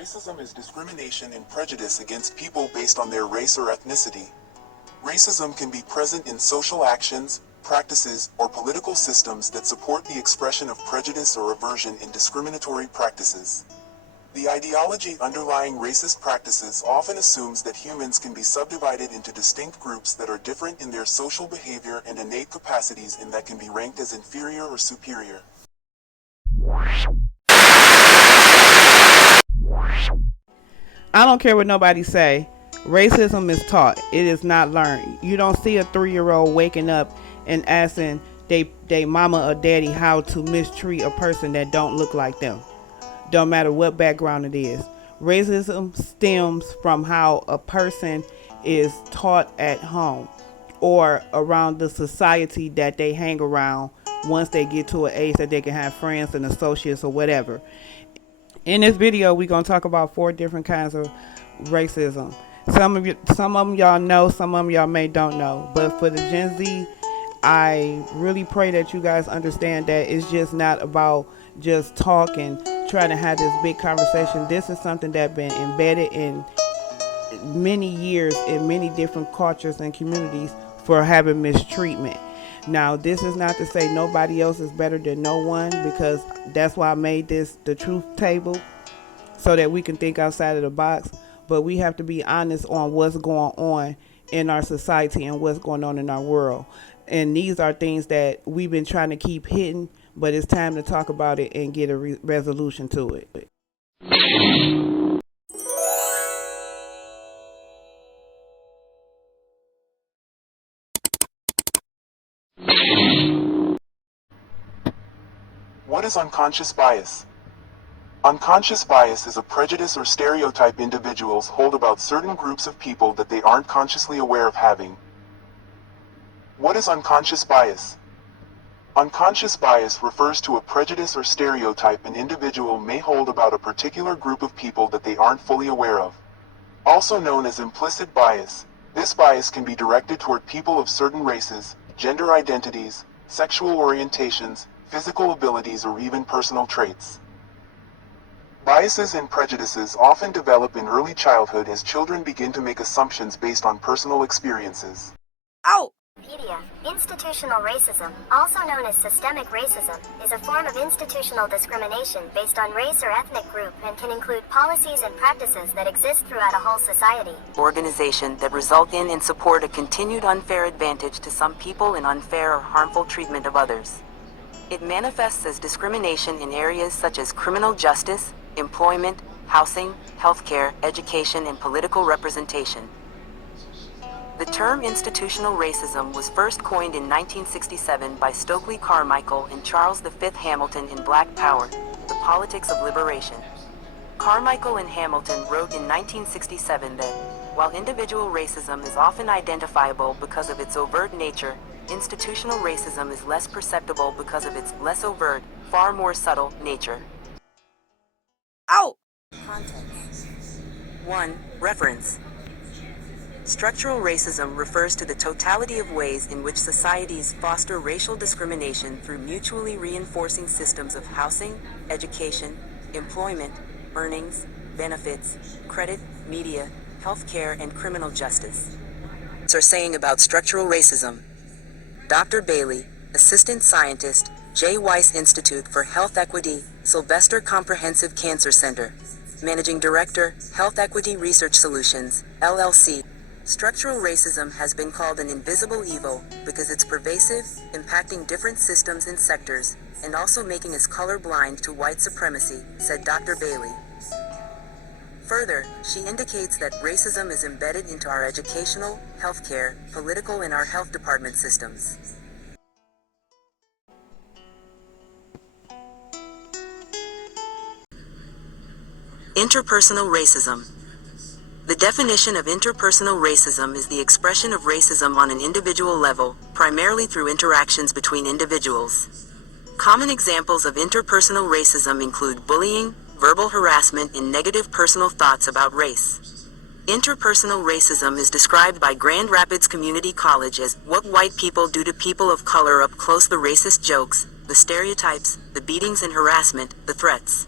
Racism is discrimination and prejudice against people based on their race or ethnicity. Racism can be present in social actions, practices, or political systems that support the expression of prejudice or aversion in discriminatory practices. The ideology underlying racist practices often assumes that humans can be subdivided into distinct groups that are different in their social behavior and innate capacities and that can be ranked as inferior or superior. I don't care what nobody say. Racism is taught. It is not learned. You don't see a 3-year-old waking up and asking they mama or daddy how to mistreat a person that don't look like them. Don't matter what background it is. Racism stems from how a person is taught at home or around the society that they hang around once they get to an age that they can have friends and associates or whatever. In this video, we're going to talk about 4 different kinds of racism. Some of them y'all know, some of them y'all may don't know. But for the Gen Z, I really pray that you guys understand that it's just not about just talking, trying to have this big conversation. This is something that's been embedded in many years in many different cultures and communities for having mistreatment. Now, this is not to say nobody else is better than no one, because that's why I made this the truth table, so that we can think outside of the box. But we have to be honest on what's going on in our society and what's going on in our world. And these are things that we've been trying to keep hidden, but it's time to talk about it and get a resolution to it. What is unconscious bias? Unconscious bias is a prejudice or stereotype individuals hold about certain groups of people that they aren't consciously aware of having. What is unconscious bias? Unconscious bias refers to a prejudice or stereotype an individual may hold about a particular group of people that they aren't fully aware of. Also known as implicit bias, this bias can be directed toward people of certain races, gender identities, sexual orientations, physical abilities, or even personal traits. Biases and prejudices often develop in early childhood as children begin to make assumptions based on personal experiences. Institutional racism, also known as systemic racism, is a form of institutional discrimination based on race or ethnic group and can include policies and practices that exist throughout a whole society. Organization that result in and support a continued unfair advantage to some people and unfair or harmful treatment of others. It manifests as discrimination in areas such as criminal justice, employment, housing, healthcare, education, and political representation. The term institutional racism was first coined in 1967 by Stokely Carmichael and Charles V. Hamilton in Black Power, The Politics of Liberation. Carmichael and Hamilton wrote in 1967 that, while individual racism is often identifiable because of its overt nature, institutional racism is less perceptible because of its less overt, far more subtle nature. Context. 1. Reference. Structural racism refers to the totality of ways in which societies foster racial discrimination through mutually reinforcing systems of housing, education, employment, earnings, benefits, credit, media, healthcare, and criminal justice. Are saying about structural racism. Dr. Bailey, Assistant Scientist, J. Weiss Institute for Health Equity, Sylvester Comprehensive Cancer Center. Managing Director, Health Equity Research Solutions, LLC. Structural racism has been called an invisible evil because it's pervasive, impacting different systems and sectors, and also making us colorblind to white supremacy, said Dr. Bailey. Further, she indicates that racism is embedded into our educational, healthcare, political, and our health department systems. Interpersonal racism. The definition of interpersonal racism is the expression of racism on an individual level, primarily through interactions between individuals. Common examples of interpersonal racism include bullying, verbal harassment, and negative personal thoughts about race. Interpersonal racism is described by Grand Rapids Community College as what white people do to people of color, up close the racist jokes, the stereotypes, the beatings and harassment, the threats.